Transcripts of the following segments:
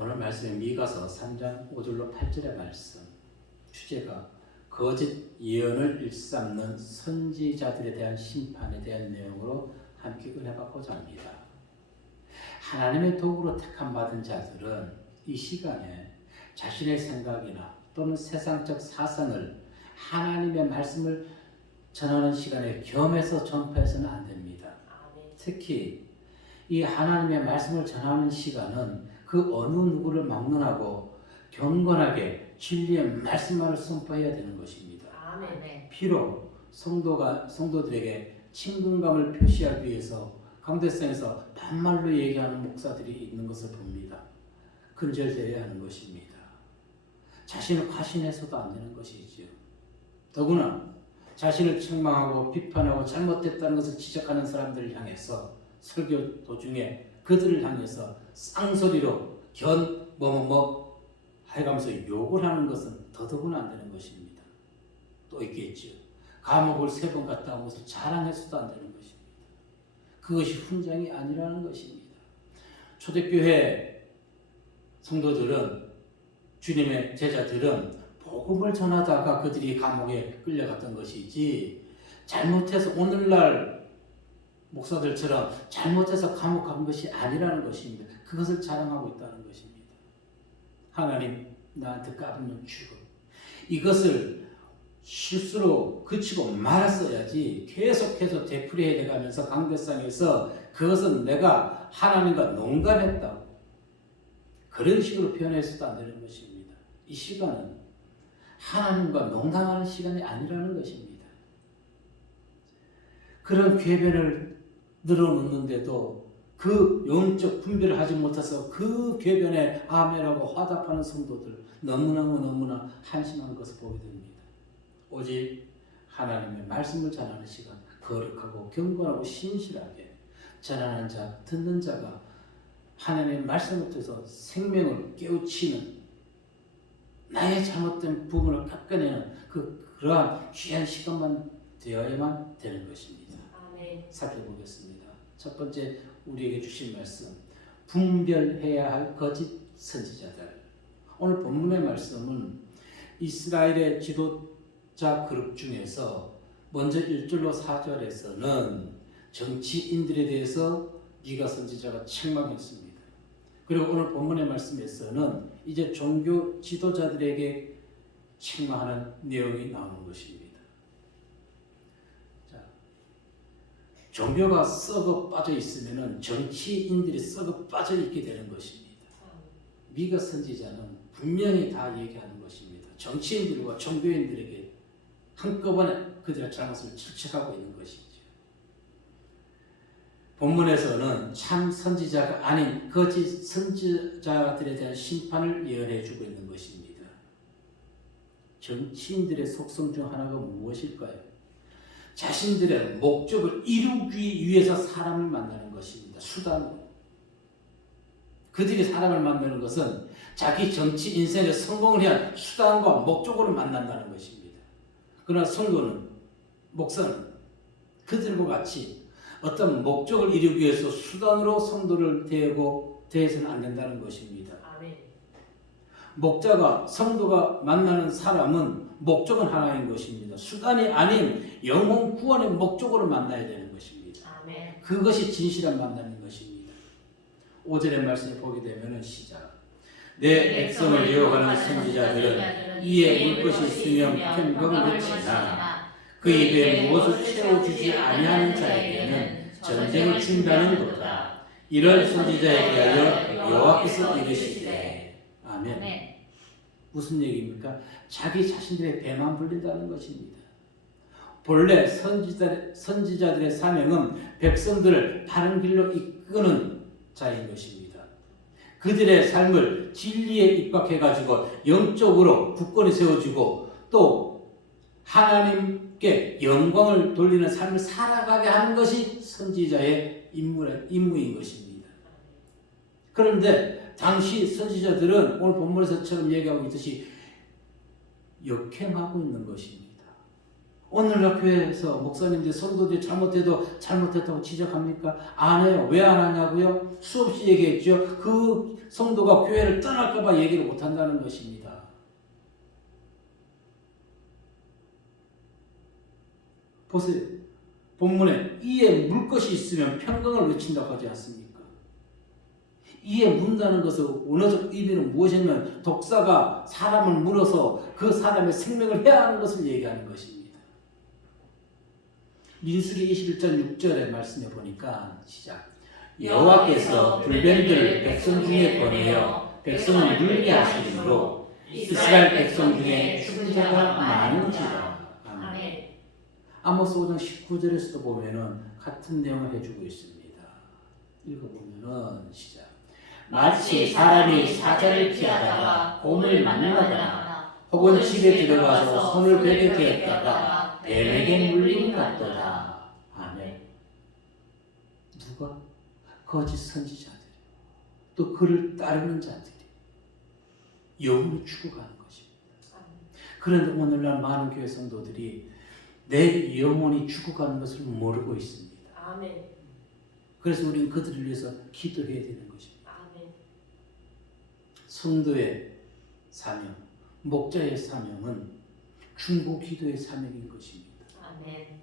오늘 말씀은 미가서 3장 5절로 8절의 말씀. 주제가 거짓 예언을 일삼는 선지자들에 대한 심판에 대한 내용으로 함께 은혜받고자 합니다. 하나님의 도구로 택함 받은 자들은 이 시간에 자신의 생각이나 또는 세상적 사상을 하나님의 말씀을 전하는 시간에 겸해서 전파해서는 안 됩니다. 특히 이 하나님의 말씀을 전하는 시간은 그 어느 누구를 막론하고 경건하게 진리의 말씀만을 선포해야 되는 것입니다. 비록 성도들에게 친근감을 표시하기 위해서 강대상에서 반말로 얘기하는 목사들이 있는 것을 봅니다. 근절되어야 하는 것입니다. 자신을 과신해서도 안 되는 것이지요. 더구나 자신을 책망하고 비판하고 잘못됐다는 것을 지적하는 사람들을 향해서 설교 도중에 그들을 향해서 쌍소리로 하여가면서 욕을 하는 것은 더더구나 안 되는 것입니다. 또 있겠죠. 감옥을 3번 갔다 온 것을 자랑해서도 안 되는 것입니다. 그것이 훈장이 아니라는 것입니다. 초대교회 성도들은, 주님의 제자들은 복음을 전하다가 그들이 감옥에 끌려갔던 것이지, 잘못해서 오늘날 목사들처럼 잘못해서 감옥 간 것이 아니라는 것입니다. 그것을 자랑하고 있다는 것입니다. 하나님 나한테 까불면 죽어. 이것을 실수로 그치고 말았어야지 계속해서 되풀이해 가면서 강대상에서 그것은 내가 하나님과 농담했다고 그런 식으로 표현해서도 안 되는 것입니다. 이 시간은 하나님과 농담하는 시간이 아니라는 것입니다. 그런 궤변을 늘어놓는데도 그 영적 분별을 하지 못해서 그 궤변에 아멘하고 화답하는 성도들 너무나 한심한 것을 보게 됩니다. 오직 하나님의 말씀을 전하는 시간, 거룩하고 경건하고 신실하게 전하는 자, 듣는 자가 하나님의 말씀을 통해서 생명을 깨우치는, 나의 잘못된 부분을 깎아내는 그러한 귀한 시간만 되어야만 되는 것입니다. 살펴보겠습니다. 첫 번째 우리에게 주신 말씀, 분별해야 할 거짓 선지자들. 오늘 본문의 말씀은 이스라엘의 지도자 그룹 중에서 먼저 1절로 4절에서는 정치인들에 대해서 미가 선지자가 책망했습니다. 그리고 오늘 본문의 말씀에서는 이제 종교 지도자들에게 책망하는 내용이 나오는 것입니다. 종교가 썩어 빠져 있으면 정치인들이 썩어 빠져 있게 되는 것입니다. 미가 선지자는 분명히 다 얘기하는 것입니다. 정치인들과 종교인들에게 한꺼번에 그들의 잘못을 질책하고 있는 것이죠. 본문에서는 참 선지자가 아닌 거짓 선지자들에 대한 심판을 예언해 주고 있는 것입니다. 정치인들의 속성 중 하나가 무엇일까요? 자신들의 목적을 이루기 위해서 사람을 만나는 것입니다. 수단으로. 그들이 사람을 만나는 것은 자기 정치 인생의 성공을 위한 수단과 목적으로 만난다는 것입니다. 그러나 성도는, 목사는 그들과 같이 어떤 목적을 이루기 위해서 수단으로 성도를 대해서는 안 된다는 것입니다. 목자가, 성도가 만나는 사람은 목적은 하나인 것입니다. 수단이 아닌 영혼 구원의 목적으로 만나야 되는 것입니다. 그것이 진실한 만남인 것입니다. 5절의 말씀을 보게 되면 시작. 내 백성을 유혹하는 선지자들은 이에 물 것이 있으면 편곡을 그치나 그 입에 무엇을 채워주지 아니하는 자에게는 전쟁을 준다는 것이다. 이런 선지자에 대하여 여호와께서 이르시되. 아멘. 무슨 얘기입니까? 자기 자신들의 배만 불린다는 것입니다. 본래 선지자들의 사명은 백성들을 바른 길로 이끄는 자인 것입니다. 그들의 삶을 진리에 입각해가지고 영적으로 굳건히 세워주고 또 하나님께 영광을 돌리는 삶을 살아가게 하는 것이 선지자의 임무인 것입니다. 그런데 당시 선지자들은 오늘 본문에서처럼 얘기하고 있듯이 역행하고 있는 것입니다. 오늘날 교회에서 목사님들이 성도들이 잘못해도 잘못했다고 지적합니까? 안 해요. 왜 안 하냐고요? 수없이 얘기했죠. 그 성도가 교회를 떠날까봐 얘기를 못 한다는 것입니다. 보세요. 본문에 이에 물 것이 있으면 평강을 외친다고 하지 않습니까? 이에 문다는 것의 원어적 의미는 무엇이냐면 독사가 사람을 물어서 그 사람의 생명을 해하는 것을 얘기하는 것입니다. 민수기 21장 6절의 말씀에 보니까 시작. 여호와께서 불뱀들을 백성 중에 보내어 백성을 물게 하시므로 이스라엘 백성 중에 죽은 자가 많은지라. 아멘. 아모스 5장 19절에서도 보면은 같은 내용을 해주고 있습니다. 읽어보면은 시작. 마치 사람이 사자를 피하다가 곰을 만나거나 혹은 집에 들어가서 손을 베게 되었다가 뱀에게 물린 같도다. 아멘. 누가? 거짓 선지자들, 또 그를 따르는 자들이 영원히 죽어가는 것입니다. 그런데 오늘날 많은 교회 성도들이 내 영혼이 죽어가는 것을 모르고 있습니다. 아멘. 그래서 우리는 그들을 위해서 기도해야 되는 것입니다. 아멘. 성도의 사명, 목자의 사명은 중보 기도의 사명인 것입니다. 아멘.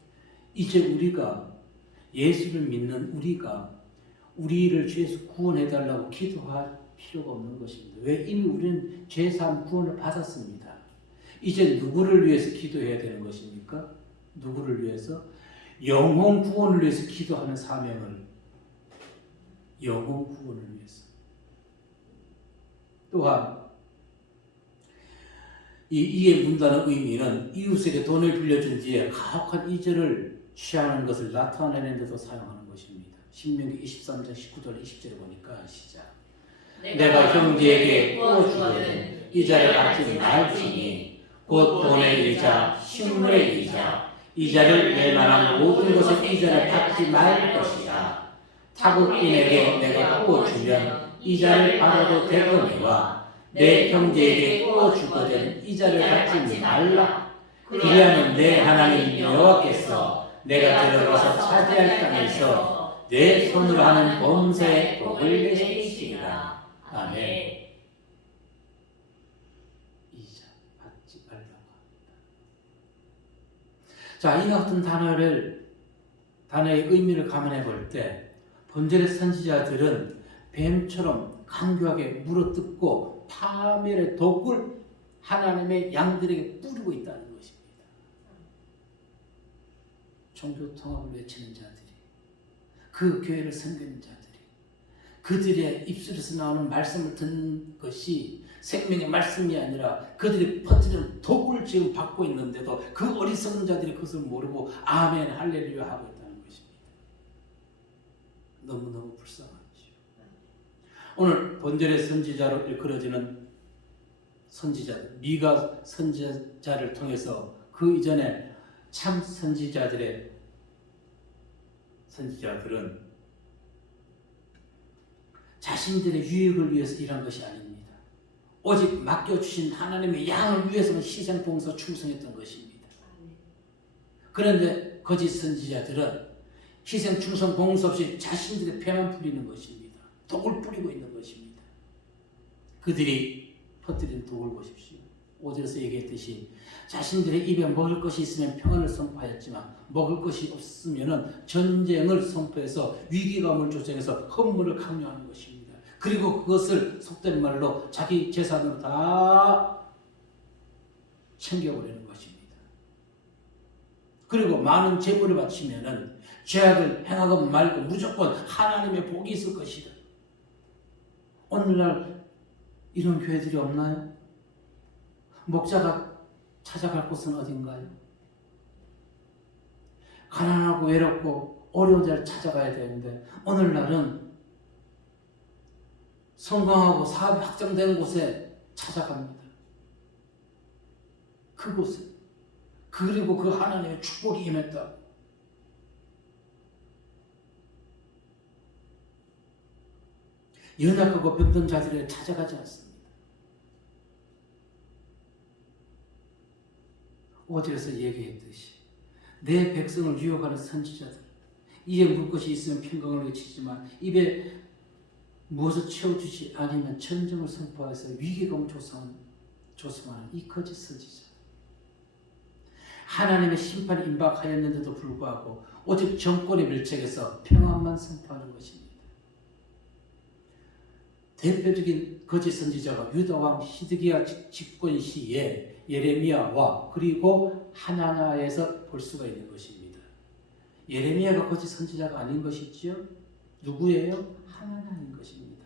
이제 우리가 예수를 믿는 우리가 우리를 죄에서 구원해달라고 기도할 필요가 없는 것입니다. 왜? 이미 우리는 죄사함 구원을 받았습니다. 이제 누구를 위해서 기도해야 되는 것입니까? 누구를 위해서? 영혼 구원을 위해서 기도하는 사명을, 영혼 구원을 위해서. 또한 이에 문다는 의미는 이웃에게 돈을 빌려준 뒤에 가혹한 이자를 취하는 것을 나타내는 데도 사용하는 것입니다. 신명기 23장 19절 20절에 보니까 시작. 내가 형제에게 구워주거든 이자를 받지 말지니 곧 돈의 이자, 식물의 이자, 이자를 낼 만한 모든 것의 이자를 받지 말 것이다. 타국인에게 내가 구워주면 이자를 받아도 되거니와 내 형제에게 구워주거든 이자를 받지 말라. 그리하면 내 하나님 여호와께서 내가 들어가서 차지할 땅에서 내 손으로 하는 범사에 복을 내리시리라. 아멘. 이자 받지 말라고 합니다. 자, 이 같은 단어의 의미를 감안해 볼 때 본절의 선지자들은 뱀처럼 강교하게 물어뜯고 파멸의 독을 하나님의 양들에게 뿌리고 있다는 것입니다. 종교 통합을 외치는 자들이, 그 교회를 섬기는 자들이, 그들의 입술에서 나오는 말씀을 듣는 것이 생명의 말씀이 아니라 그들이 퍼뜨리는 독을 지금 받고 있는데도 그 어리석은 자들이 그것을 모르고 아멘 할렐루야 하고 있다는 것입니다. 너무너무 불쌍하죠. 오늘 본절의 선지자로 일컬어지는 선지자들, 미가 선지자를 통해서 그 이전에 참 선지자들은 자신들의 유익을 위해서 일한 것이 아닙니다. 오직 맡겨주신 하나님의 양을 위해서는 희생, 봉사, 충성했던 것입니다. 그런데 거짓 선지자들은 희생, 충성, 봉사 없이 자신들의 배만 뿌리는 것입니다. 독을 뿌리고 있는 것입니다. 그들이 퍼뜨린 독을 보십시오. 5절에서 얘기했듯이 자신들의 입에 먹을 것이 있으면 평안을 선포하였지만 먹을 것이 없으면 전쟁을 선포해서 위기감을 조성해서 허물을 강요하는 것입니다. 그리고 그것을 속된 말로 자기 재산으로 다 챙겨버리는 것입니다. 그리고 많은 재물을 바치면은 죄악을 행하고 말고 무조건 하나님의 복이 있을 것이다. 오늘날 이런 교회들이 없나요? 목자가 찾아갈 곳은 어딘가요? 가난하고 외롭고 어려운 자를 찾아가야 되는데 오늘날은 성공하고 사업이 확정된 곳에 찾아갑니다. 그곳에. 그리고 그 하나님의 축복이 임했다. 연약하고 병든 자들에게 찾아가지 않습니다. 5절에서 얘기했듯이 내 백성을 유혹하는 선지자들. 입에 물 것이 있으면 평강을 외치지만 입에 무엇을 채워주지 않으면 전쟁을 선포해서 위기감을 조성하는 이 거짓 선지자. 하나님의 심판이 임박하였는데도 불구하고 오직 정권의 밀착에서 평안만 선포하는 것입니다. 대표적인 거짓 선지자가 유다왕 시드기야 집권 시에 예레미야와 그리고 하나냐에서 볼 수가 있는 것입니다. 예레미야가 거짓 선지자가 아닌 것이지요? 누구예요? 하나냐인 것입니다.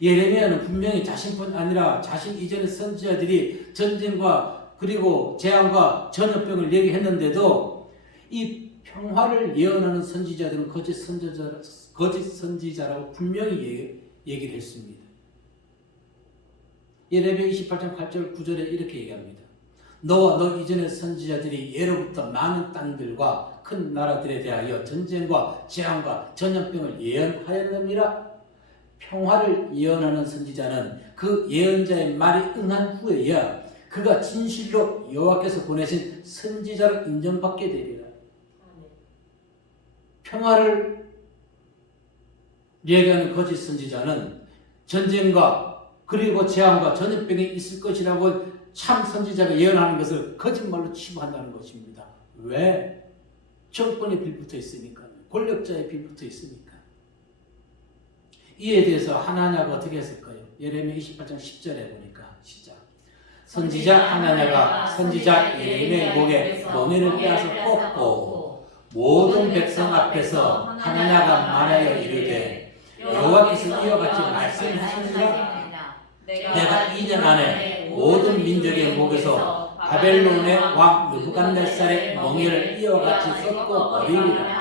예레미야는 분명히 자신뿐 아니라 자신 이전의 선지자들이 전쟁과 그리고 재앙과 전염병을 얘기했는데도 이 평화를 예언하는 선지자들은 거짓 선지자라고 분명히 얘기를 했습니다. 예레미야 28장 8절 9절에 이렇게 얘기합니다. 너와 너 이전의 선지자들이 예로부터 많은 땅들과 큰 나라들에 대하여 전쟁과 재앙과 전염병을 예언하였느니라. 평화를 예언하는 선지자는 그 예언자의 말이 응한 후에야 그가 진실로 여호와께서 보내신 선지자로 인정받게 되리라. 평화를 얘기하는 거짓 선지자는 전쟁과 그리고 재앙과 전염병이 있을 것이라고 참 선지자가 예언하는 것을 거짓말로 치부한다는 것입니다. 왜? 정권에 빌붙어 있으니까, 권력자에 빌붙어 있으니까. 이에 대해서 하나냐가 어떻게 했을까요? 예레미야 28장 10절에 보니까 시작. 선지자 하나냐가 선지자 예레미야의 목에 멍에를 빼앗아 꽂고 모든 백성 앞에서 하나냐가 말하여 이르되 여호와께서 이와 같이 말씀하시니라. 내가 2년 안에 모든 민족의 목에서 바벨론의 왕 느부갓네살의 멍에를 이와 같이 쏟고 버리리라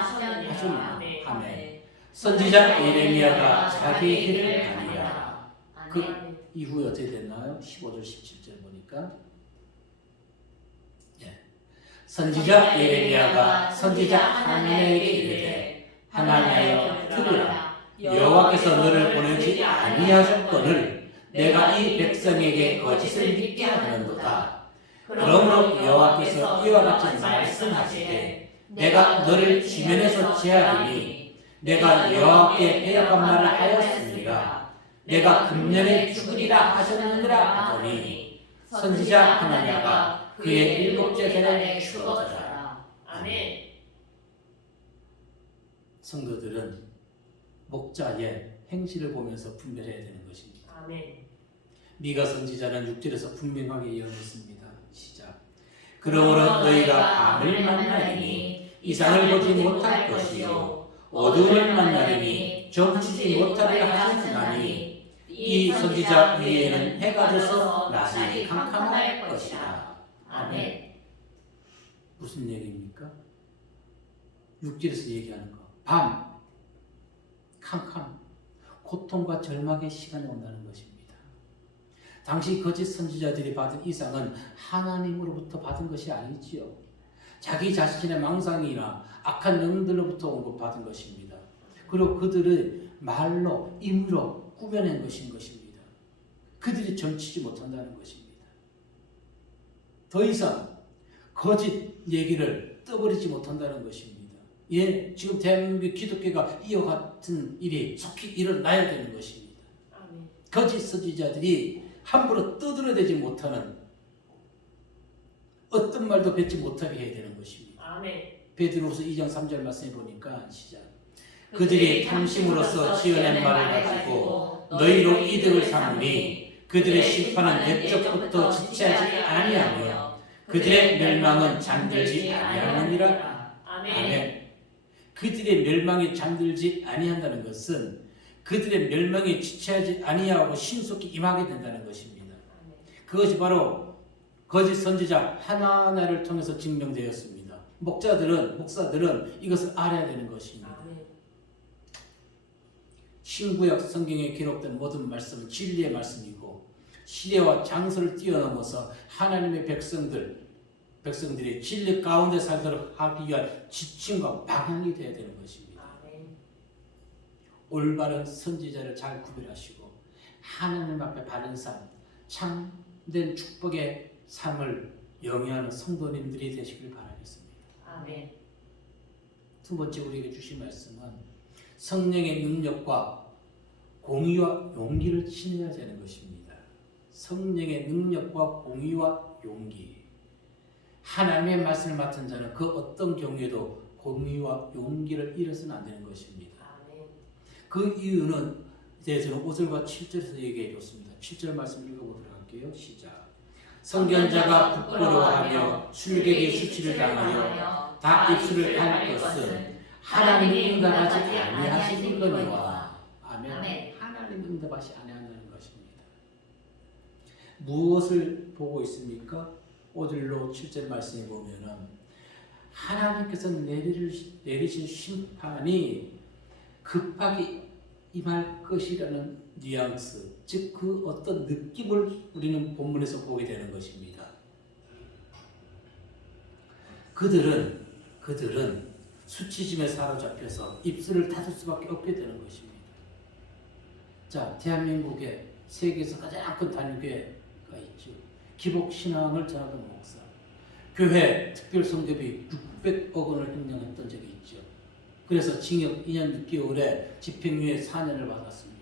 하셨나. 아멘. 선지자 예레미야가 자기의 길을 가니라. 그 이후에 어떻게 됐나요? 15절 17절 보니까 선지자 예레미야가 선지자 하나냐에게 이르되 하나냐여 들으라. 여호와께서 너를 보내지 아니하셨거늘 내가 이 백성에게 거짓을 믿게 하는도다. 그러므로 여호와께서 이와 같이 말씀하시되 내가 너를 지면에서 제하리니 내가 여호와께 배역한 말을 하였습니다. 내가 금년에 죽으리라 하셨느니라 하더니 선지자 하나냐가 그의 7째 달에 죽었더라. 아멘. 성도들은 목자의 행실을 보면서 분별해야 되는 것입니다. 아멘. 미가 선지자는 6절에서 분명하게 예언했습니다. 시작. 그러므로 너희가 밤을 만나리니 이상을 보지 못할 것이요 어두움을 만나리니 점치지 못하리라 하셨나니 이 선지자 위에는 해가 져서 낮이 캄캄할 것이다. 아멘. 무슨 얘기입니까? 6절에서 얘기하는 거. 밤, 캄캄, 고통과 절망의 시간이 온다는 것입니다. 당시 거짓 선지자들이 받은 이상은 하나님으로부터 받은 것이 아니지요. 자기 자신의 망상이나 악한 영들로부터 온 것 받은 것입니다. 그리고 그들의 말로 임의로 꾸며낸 것인 것입니다. 그들이 점치지 못한다는 것입니다. 더 이상 거짓 얘기를 떠버리지 못한다는 것입니다. 예, 지금 대한민국 기독교가 이와 같은 일이 속히 일어나야 되는 것입니다. 아멘. 거짓 선지자들이 함부로 떠들어대지 못하는 어떤 말도 뱉지 못하게 해야 되는 것입니다. 아멘. 베드로후서 2장 3절 말씀해 보니까 시작. 그들이 탐심으로써 지어낸 말을 가지고 너희로 이득을 삼으니 그들의 심판은 옛적부터 지체하지 아니하며 그들의 멸망은 잠들지 아니하느니라. 아멘. 그들의 멸망이 잠들지 아니한다는 것은 그들의 멸망에 지체하지 아니하고 신속히 임하게 된다는 것입니다. 그것이 바로 거짓 선지자 하나하나를 통해서 증명되었습니다. 목사들은 이것을 알아야 되는 것입니다. 신구약 성경에 기록된 모든 말씀은 진리의 말씀이고 시대와 장소를 뛰어넘어서 하나님의 백성들이 진리 가운데 살도록 하기 위한 지침과 방향이 되어야 되는 것입니다. 올바른 선지자를 잘 구별하시고 하나님 앞에 바른 삶, 참된 축복의 삶을 영위하는 성도님들이 되시길 바라겠습니다. 아멘. 두 번째 우리에게 주신 말씀은 성령의 능력과 공의와 용기를 지녀야 되는 것입니다. 성령의 능력과 공의와 용기. 하나님의 말씀을 맡은 자는 그 어떤 경우에도 공의와 용기를 잃어서는 안 되는 것입니다. 아멘. 그 이유는 대해서는 5절과 7절에서 얘기해 줬습니다. 7절 말씀 읽어보도록 할게요. 시작. 선견자가 부끄러워하며 술객이 수치를 당하여 다 입술을 할 것은 하나님이 응답하지 아니하시는 거니와. 아멘. 하나님 응답하시 아니한다는 것입니다. 무엇을 보고 있습니까? 5절로 7절 말씀에 보면은 하나님께서 내리실 심판이 급하게 임할 것이라는 뉘앙스, 즉 그 어떤 느낌을 우리는 본문에서 보게 되는 것입니다. 그들은 수치심에 사로잡혀서 입술을 닫을 수밖에 없게 되는 것입니다. 자, 대한민국에 세계에서 가장 큰 단일교회가 있죠. 기복신앙을 전하던 목사, 교회 특별성교비 600억 원을 횡령했던 적이 있죠. 그래서 징역 2년 6개월에 집행유예 4년을 받았습니다.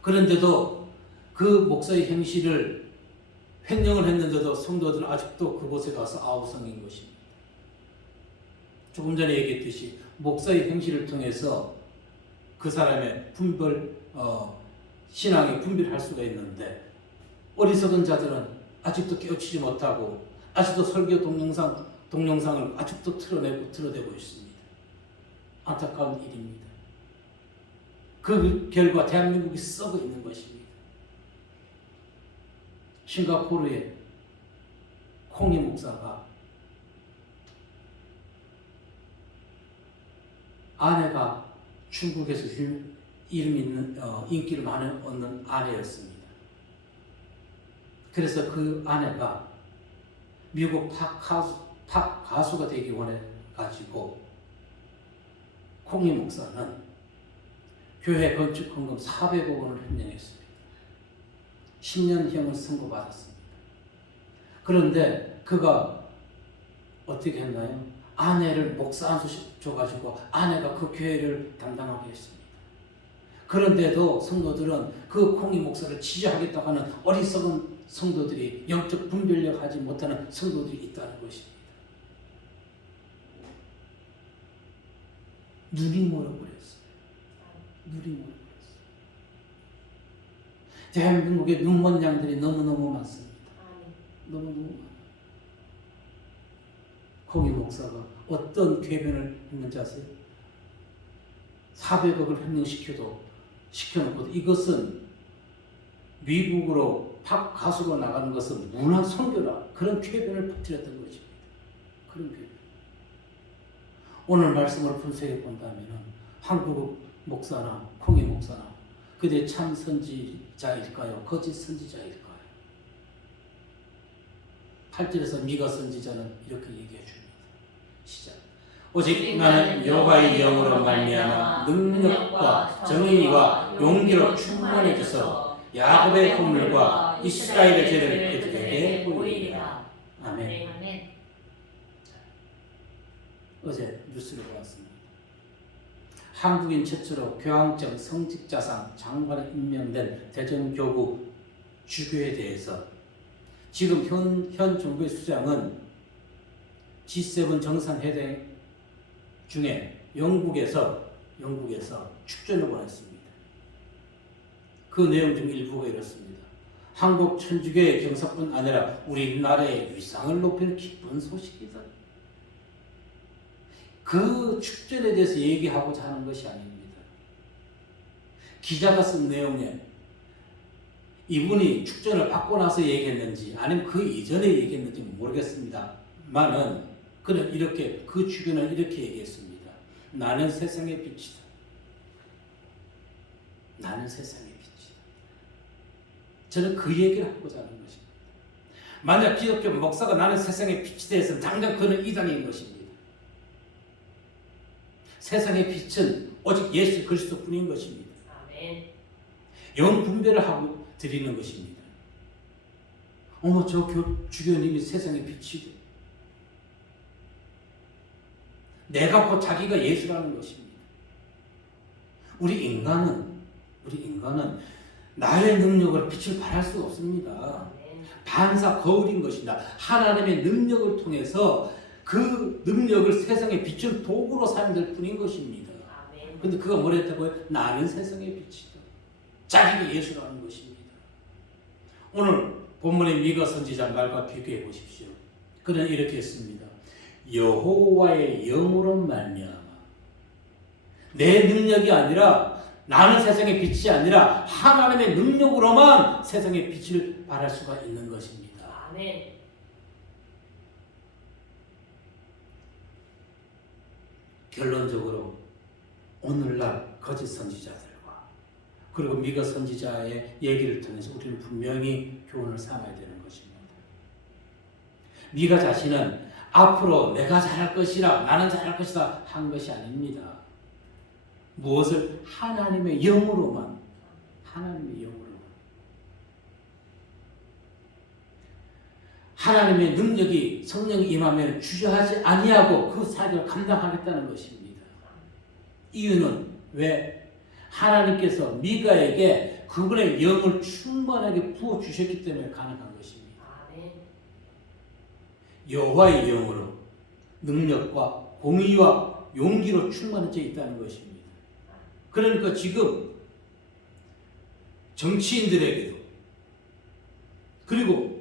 그런데도 그 목사의 행실을 횡령을 했는데도 성도들은 아직도 그곳에 가서 아우성인 것입니다. 조금 전에 얘기했듯이 목사의 행실을 통해서 그 사람의 신앙이 분별할 수가 있는데 어리석은 자들은 아직도 깨우치지 못하고 아직도 설교 동영상을 아직도 틀어대고 있습니다. 안타까운 일입니다. 그 결과 대한민국이 썩어 있는 것입니다. 싱가포르의 콩이 목사가 아내가 중국에서 이름 있는 인기를 많이 얻는 아내였습니다. 그래서 그 아내가 미국 팝 가수가 되기 원해가지고 콩이 목사는 교회 건축 헌금 400억 원을 횡령했습니다. 10년형을 선고받았습니다. 그런데 그가 어떻게 했나요? 아내를 목사 안수 줘가지고 아내가 그 교회를 담당하게 했습니다. 그런데도 성도들은 그 콩이 목사를 지지하겠다고 하는 어리석은 성도들이 영적 분별력 하지 못하는 성도들이 있다는 것입니다. 눈이 멀어버렸어요. 눈이 멀어버렸어요. 대한민국에 눈먼 양들이 너무너무 많습니다. 너무너무 많아요. 콩이 목사가 어떤 궤변을 했는지 아세요? 400억을 횡령시켜놓고 이것은 미국으로 팝 가수로 나가는 것은 문화 선교라 그런 궤변을 퍼뜨렸던 것입니다. 그런 궤변. 오늘 말씀을 분석해 본다면 한국 목사나 콩이 목사나 그들이 참 선지자일까요? 거짓 선지자일까요? 8절에서 미가 선지자는 이렇게 얘기해 줍니다. 시작. 오직 나는 여호와의 영으로 말미암아 능력과 정의와 용기로 충만해져서 야곱의 건물과 이스라엘의 죄를 그들에게 보이리라. 아멘. 어제 뉴스를 보았습니다. 한국인 최초로 교황청 성직자상 장관에 임명된 대전교구 주교에 대해서 지금 현 정부의 수장은 G7 정상회담 중에 영국에서 축전을 보냈습니다. 그 내용 중 일부가 이렇습니다. 한국 천주교의 경사뿐 아니라 우리나라의 위상을 높이는 기쁜 소식이다. 그 축전에 대해서 얘기하고자 하는 것이 아닙니다. 기자가 쓴 내용에 이분이 축전을 받고 나서 얘기했는지 아니면 그 이전에 얘기했는지 모르겠습니다만은 그는 이렇게 그 주교는 이렇게 얘기했습니다. 나는 세상의 빛이다. 나는 세상의 빛이다. 저는 그 얘기를 하고자 하는 것입니다. 만약 기독교 목사가 나는 세상의 빛이 되어서는 당장 그는 이단인 것입니다. 세상의 빛은 오직 예수 그리스도뿐인 것입니다. 아멘. 영 분별을 하고 드리는 것입니다. 어머 저 주교님이 세상의 빛이고 내가 곧 자기가 예수라는 것입니다. 우리 인간은 나의 능력으로 빛을 발할 수 없습니다. 반사 거울인 것이다. 하나님의 능력을 통해서 그 능력을 세상에 비춘 도구로 사용될 뿐인 것입니다. 그런데 그가 뭐랬다고요? 나는 세상의 빛이다. 자기가 예수라는 것입니다. 오늘 본문의 미가 선지자 말과 비교해 보십시오. 그는 이렇게 했습니다. 여호와의 영으로 말미암아 내 능력이 아니라 나는 세상의 빛이 아니라 하나님의 능력으로만 세상의 빛을 발할 수가 있는 것입니다. 아멘. 결론적으로 오늘날 거짓 선지자들과 그리고 미가 선지자의 얘기를 통해서 우리는 분명히 교훈을 삼아야 되는 것입니다. 미가 자신은 앞으로 내가 잘할 것이라 나는 잘할 것이다 한 것이 아닙니다. 무엇을 하나님의 영으로만 하나님의 능력이 성령이 임하면 주저하지 아니하고 그 사역을 감당하겠다는 것입니다. 이유는 왜? 하나님께서 미가에게 그분의 영을 충만하게 부어주셨기 때문에 가능한 것입니다. 여호와의 영으로 능력과 공의와 용기로 충만해져 있다는 것입니다. 그러니까 지금 정치인들에게도 그리고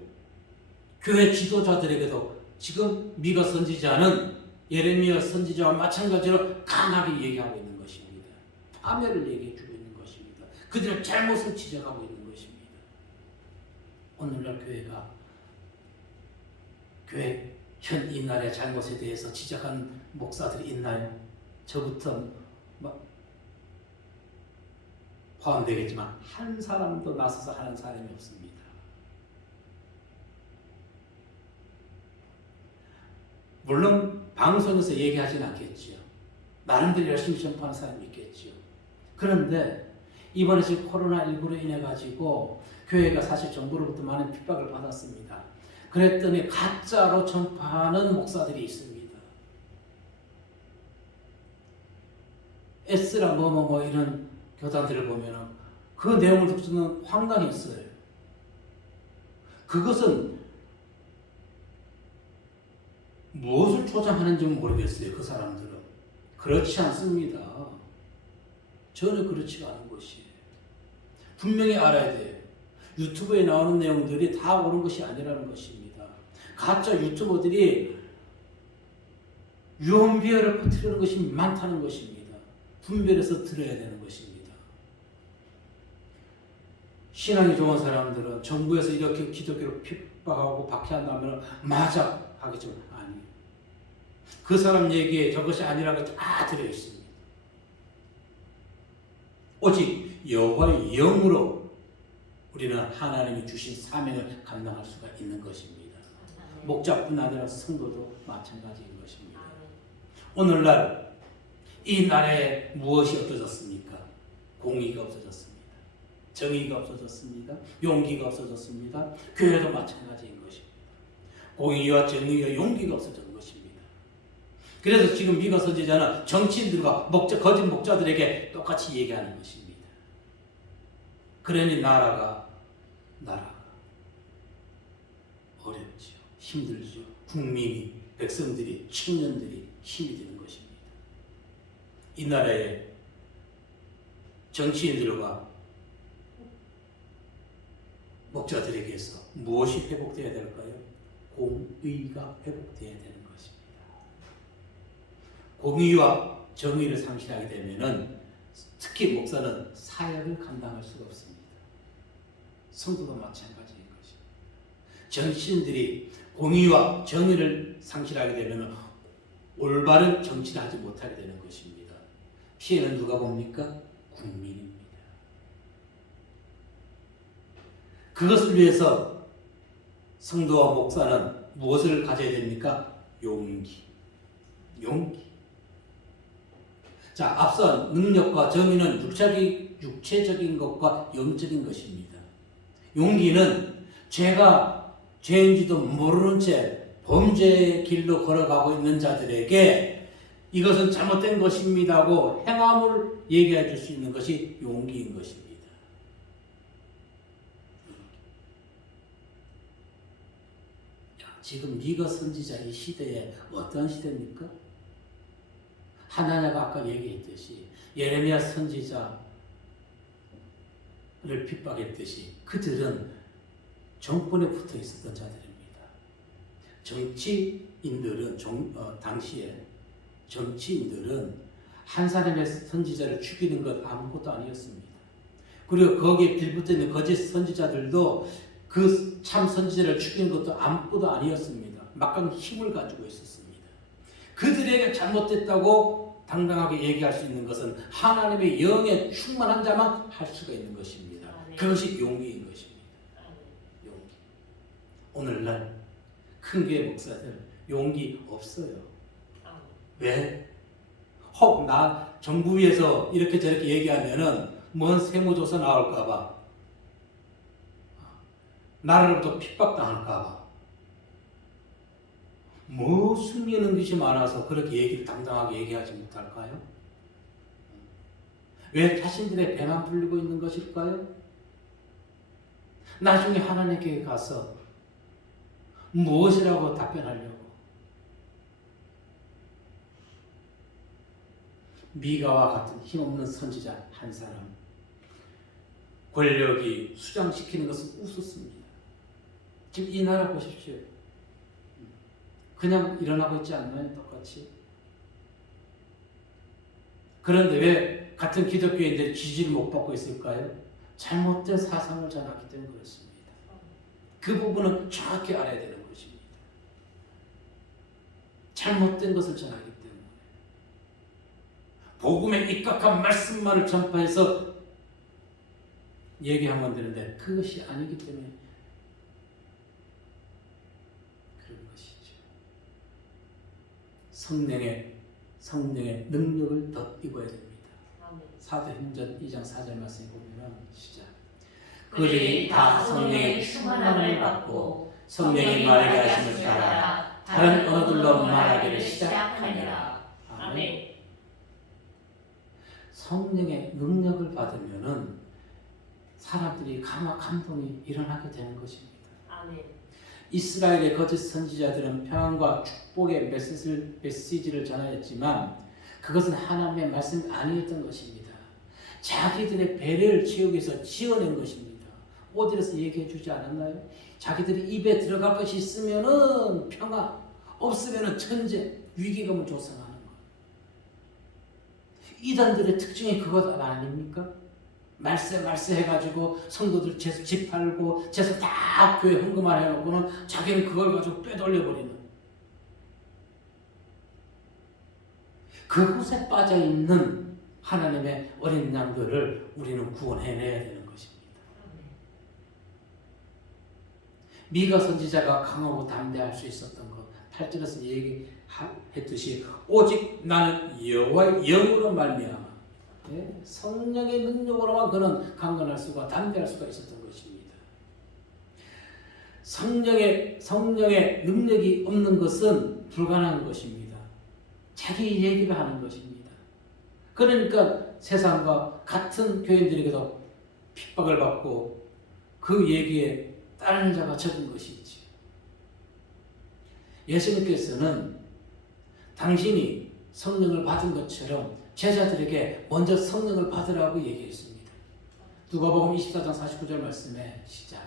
교회 지도자들에게도 지금 미가 선지자는 예레미야 선지자와 마찬가지로 강하게 얘기하고 있는 것입니다. 파멸을 얘기해 주고 있는 것입니다. 그들의 잘못을 지적하고 있는 것입니다. 오늘날 교회 현 이날의 잘못에 대해서 지적하는 목사들이 있나요? 저부터 포함되겠지만 한 사람도 나서서 하는 사람이 없습니다. 물론 방송에서 얘기하진 않겠지요. 나름대로 열심히 전파하는 사람이 있겠지요. 그런데 이번에 지금 코로나19로 인해 가지고 교회가 사실 정부로부터 많은 핍박을 받았습니다. 그랬더니 가짜로 전파하는 목사들이 있습니다. S라 이런 교단들을 보면 그 내용을 듣고는 황당했어요. 그것은 무엇을 조장하는지 모르겠어요. 그 사람들은. 그렇지 않습니다. 전혀 그렇지가 않은 것이에요. 분명히 알아야 돼요. 유튜브에 나오는 내용들이 다 옳은 것이 아니라는 것입니다. 가짜 유튜버들이 유언비어를 퍼뜨리는 것이 많다는 것입니다. 분별해서 들어야 되는 것입니다. 신앙이 좋은 사람들은 정부에서 이렇게 기독교를 핍박하고 박해한다면 맞아 하겠죠. 아니에요. 그 사람 얘기에 저것이 아니라고 다 들어있습니다. 오직 여호와의 영으로 우리는 하나님이 주신 사명을 감당할 수가 있는 것입니다. 목자뿐 아니라 성도도 마찬가지인 것입니다. 오늘날 이 나라에 무엇이 없어졌습니까? 공의가 없어졌습니다. 정의가 없어졌습니다. 용기가 없어졌습니다. 교회도 마찬가지인 것입니다. 공의와 정의와 용기가 없어진 것입니다. 그래서 지금 미가 선지자는 정치인들과 거짓 목자들에게 똑같이 얘기하는 것입니다. 그러니 나라가 어렵죠. 힘들죠. 국민이, 백성들이, 청년들이 힘이 되는 것입니다. 이 나라의 정치인들과 목자들에게서 무엇이 회복되어야 될까요? 공의가 회복되어야 되는 것입니다. 공의와 정의를 상실하게 되면은 특히 목사는 사역을 감당할 수가 없습니다. 성도도 마찬가지인 것입니다. 정치인들이 공의와 정의를 상실하게 되면 올바른 정치를 하지 못하게 되는 것입니다. 피해는 누가 봅니까? 국민입니다. 그것을 위해서 성도와 목사는 무엇을 가져야 됩니까? 용기. 자, 앞선 능력과 정의는 육체적인 것과 영적인 것입니다. 용기는 죄가 죄인지도 모르는 채 범죄의 길로 걸어가고 있는 자들에게 이것은 잘못된 것입니다고 행함을 얘기해 줄 수 있는 것이 용기인 것입니다. 지금 미가 선지자 이 시대에 어떤 시대입니까? 하나냐가 아까 얘기했듯이 예레미야 선지자를 핍박했듯이 그들은 정권에 붙어 있었던 자들입니다. 정치인들은 당시에 정치인들은 한 사람의 선지자를 죽이는 것 아무것도 아니었습니다. 그리고 거기에 빌붙어 있는 거짓 선지자들도 그 참 선지자를 죽이는 것도 아무것도 아니었습니다. 막강 힘을 가지고 있었습니다. 그들에게 잘못됐다고 당당하게 얘기할 수 있는 것은 하나님의 영에 충만한 자만 할 수가 있는 것입니다. 그것이 용기인 것입니다. 용기. 오늘날 큰 교회 목사들 용기 없어요. 왜? 혹 나 정부위에서 이렇게 저렇게 얘기하면은 뭔 세무조사 나올까봐, 나라로부터 핍박당할까봐, 뭐 숨기는 것이 많아서 그렇게 얘기를 당당하게 얘기하지 못할까요? 왜 자신들의 배만 불리고 있는 것일까요? 나중에 하나님께 가서 무엇이라고 답변하려고? 미가와 같은 힘없는 선지자 한 사람, 권력이 수장시키는 것은 웃었습니다. 지금 이 나라 보십시오. 그냥 일어나고 있지 않나요? 똑같이. 그런데 왜 같은 기독교인들이 지지를 못 받고 있을까요? 잘못된 사상을 전하기 때문에 그렇습니다. 그 부분은 정확히 알아야 되는 것입니다. 잘못된 것을 전하기 때문에. 복음에 입각한 말씀만을 전파해서 얘기하면 되는데 그것이 아니기 때문에 그런 것이죠. 성령의 능력을 덧입어야 됩니다. 사도행전 2장 4절 말씀에 보면 시작. 그들이 다 성령의 충만함을 받고 성령이 말하게 하심을 따라 다른 언어들로 말하기를 시작하니라. 아멘. 성령의 능력을 받으면은 사람들이 감동이 일어나게 되는 것입니다. 아멘. 이스라엘의 거짓 선지자들은 평안과 축복의 메시지를 전하였지만 그것은 하나님의 말씀이 아니었던 것입니다. 자기들의 배를 채우기 위해서 지어낸 것입니다. 어디에서 얘기해 주지 않았나요? 자기들이 입에 들어갈 것이 있으면은 평화, 없으면은 천재, 위기감을 조성하는 것. 이단들의 특징이 그것 아닙니까? 말세 해가지고 성도들 재수 집 팔고 재수 다 교회 헌금만 해놓고는 자기는 그걸 가지고 빼돌려버리는, 그곳에 빠져있는 하나님의 어린 양들을 우리는 구원해내야 되는 것입니다. 미가 선지자가 강하고 담대할 수 있었던 것, 8절에서 얘기했듯이 오직 나는 여호와의 영으로 말미암아, 성령의 능력으로만 그는 강건할 수가, 담대할 수가 있었던 것입니다. 성령의 능력이 없는 것은 불가능한 것입니다. 자기 얘기를 하는 것입니다. 그러니까 세상과 같은 교인들에게도 핍박을 받고 그 얘기에 따르는 자가 적은 것이지. 예수님께서는 당신이 성령을 받은 것처럼 제자들에게 먼저 성령을 받으라고 얘기했습니다. 누가복음 24장 49절 말씀에 시작.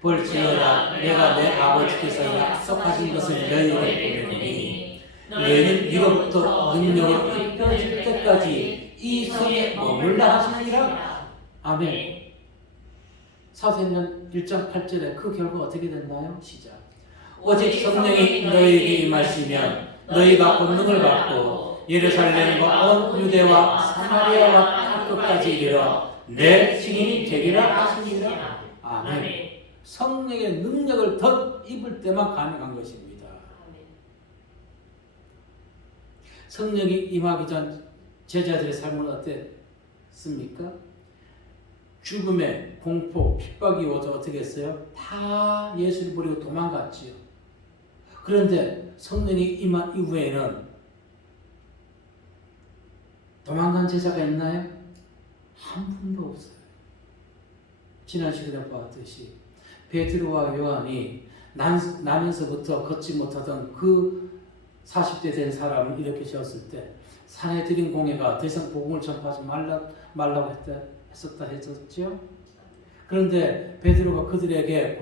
볼지어다 내가 내 아버지께서 약속하신 것을 너희에게 보내리니 너희는 이로부터 능력을 입혀질 때까지 이 성에 머물라 하시니라. 아멘. 사도행전 1장 8절에 그 결과 어떻게 됐나요? 시작. 오직 성령이 너희에게 임하시면 너희가 권능을 받고 예루살렘과 온 유대와 사마리아와 땅 끝까지 이르러 내 증인이 되리라 하시니라. 아멘. 성령의 능력을 덧입을 때만 가능한 것입니다. 성령이 임하기 전 제자들의 삶은 어땠습니까? 죽음의 공포, 핍박이 오자 어떻게 했어요? 다 예수를 버리고 도망갔지요. 그런데 성령이 임한 이후에는 도망간 제자가 있나요? 한 분도 없어요. 지난 시간에 보았듯이 베드로와 요한이 나면서부터 걷지 못하던 그 40대 된 사람을 이렇게 세웠을 때 산헤드린 공회가 더 이상 복음을 전파하지 말라고 했었죠. 그런데 베드로가 그들에게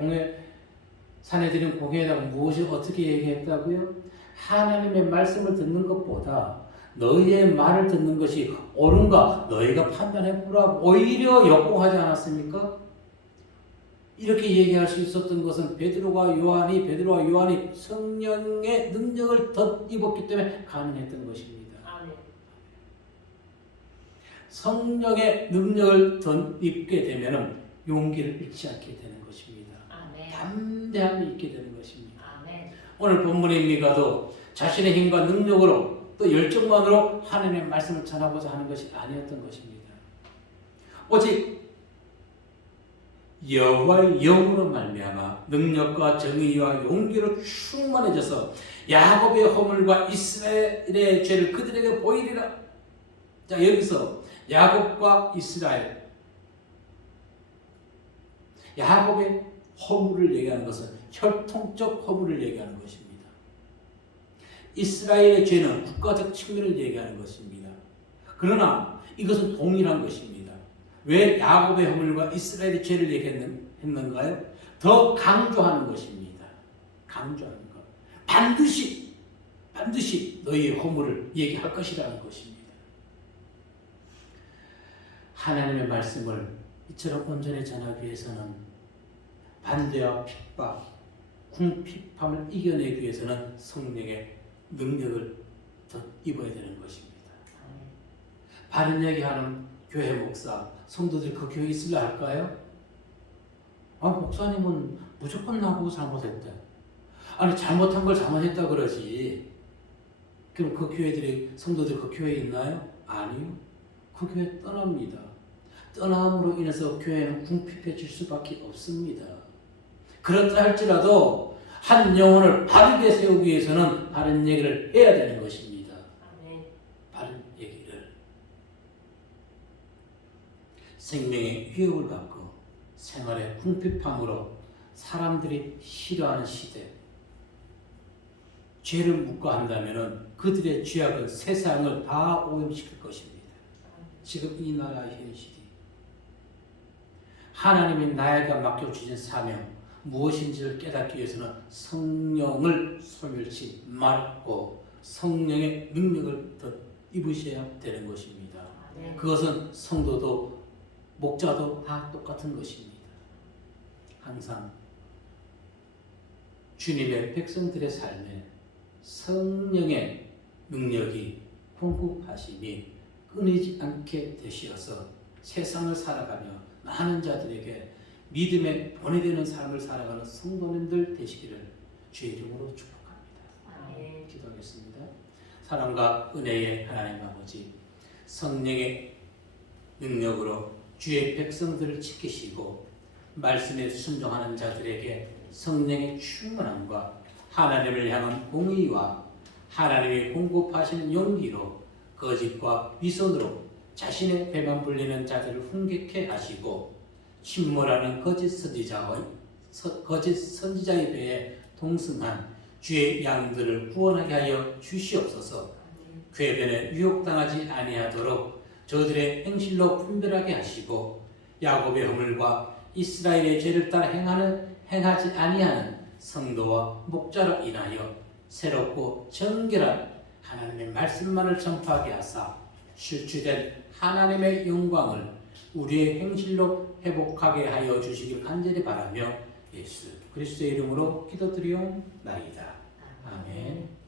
산헤드린 공회에다가 무엇이 어떻게 얘기했다고요? 하나님의 말씀을 듣는 것보다 너희의 말을 듣는 것이 옳은가 너희가 판단해 보라고 오히려 역공하지 않았습니까? 이렇게 얘기할 수 있었던 것은 베드로와 요한이 성령의 능력을 덧입었기 때문에 가능했던 것입니다. 아멘. 성령의 능력을 덧입게 되면 용기를 잃지 않게 되는 것입니다. 아멘. 담대함이 있게 되는 것입니다. 아멘. 오늘 본문의 미가도 자신의 힘과 능력으로 또 열정만으로 하나님의 말씀을 전하고자 하는 것이 아니었던 것입니다. 오직 여호와의 영으로 말미암아 능력과 정의와 용기로 충만해져서 야곱의 허물과 이스라엘의 죄를 그들에게 보이리라. 자, 여기서 야곱과 이스라엘, 야곱의 허물을 얘기하는 것은 혈통적 허물을 얘기하는 것입니다. 이스라엘의 죄는 국가적 측면을 얘기하는 것입니다. 그러나 이것은 동일한 것입니다. 왜 야곱의 허물과 이스라엘의 죄를 얘기했는가요? 더 강조하는 것입니다. 강조하는 것. 반드시 너희의 허물을 얘기할 것이라는 것입니다. 하나님의 말씀을 이처럼 온전히 전하기 위해서는 반대와 핍박, 궁핍함을 이겨내기 위해서는 성령의 능력을 더 입어야 되는 것입니다. 바른 얘기하는 교회 목사, 성도들이 그 교회에 있으려 할까요? 목사님은 무조건 나보고 잘못했대. 아니 잘못한 걸 잘못했다 그러지. 그럼 그 성도들이 그 교회에 있나요? 아니요. 그 교회 떠납니다. 떠남으로 인해서 교회는 궁핍해질 수밖에 없습니다. 그렇다 할지라도 한 영혼을 바르게 세우기 위해서는 바른 얘기를 해야 되는 것입니다. 바른 얘기를. 생명의 위협을 받고 생활의 궁핍함으로 사람들이 싫어하는 시대, 죄를 묵과한다면 그들의 죄악은 세상을 다 오염시킬 것입니다. 지금 이 나라의 현실이. 하나님이 나에게 맡겨주신 사명 무엇인지를 깨닫기 위해서는 성령을 소멸치 말고 성령의 능력을 더 입으셔야 되는 것입니다. 그것은 성도도 목자도 다 똑같은 것입니다. 항상 주님의 백성들의 삶에 성령의 능력이 공급하심이 끊이지 않게 되시어서 세상을 살아가며 많은 자들에게 믿음의 본이 되는 삶을 살아가는 성도님들 되시기를 주의 이름으로 축복합니다. 기도하겠습니다. 사랑과 은혜의 하나님 아버지, 성령의 능력으로 주의 백성들을 지키시고 말씀에 순종하는 자들에게 성령의 충만함과 하나님을 향한 공의와 하나님이 공급하시는 용기로 거짓과 위선으로 자신의 배만 불리는 자들을 훈계케 하시고 침몰하는 거짓 선지자의 배에 동승한 주의 양들을 구원하게 하여 주시옵소서. 궤변에 유혹당하지 아니하도록 저들의 행실로 분별하게 하시고 야곱의 허물과 이스라엘의 죄를 따라 행하지 아니하는 성도와 목자로 인하여 새롭고 정결한 하나님의 말씀만을 전파하게 하사 실추된 하나님의 영광을 우리의 행실로 회복하게 하여 주시길 간절히 바라며 예수 그리스도의 이름으로 기도드리옵나이다. 아멘.